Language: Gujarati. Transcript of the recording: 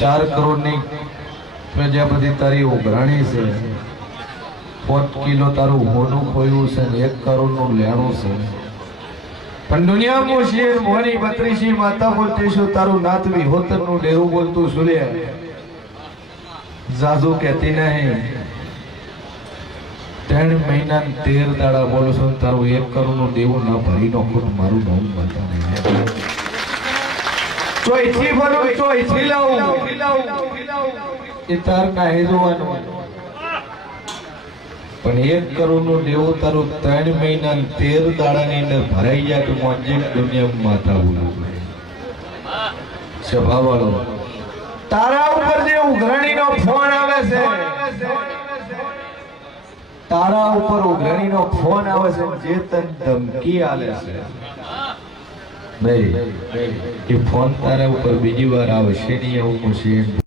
4 કરોડની પ્રજાપતિ તારી ઉઘરાણી છે, 5 કિલો તારું હોનું ખોયું છે ને 1 કરોડનું લેણું છે. પણ દુનિયામાં શેર મોની 32 માતા બોલતી છું, તારું નાતવી હોતરનું ડેરું બોલતું સુલે જાજુ કહેતી નહીં. 3 મહિના 13 દાડા બોલો છો, તારું 1 કરોડનું દેવું ના ભરી નાખો તો મારું નામ બતા નહીં. ચોઈથી ભરું ચોઈથી લાવું એ તાર ના હેજવાનું. પણ 1 કરોડનું દેવું તારું 3 મહિના 13 દાડાની અંદર ભરાઈ જાય તો મોજી દુનિયામાં માથા બોલું સભા વાળો. તારા ઉપર જે ઉઘરાણીનો ફોન આવે છે, તારા ઉપર ઉઘરાણીનો ફોન આવે છે, જે તને ધમકી આલે છે નહીં, એ ફોન તારા ઉપર બીજી વાર આવશે નહીં એવું છે.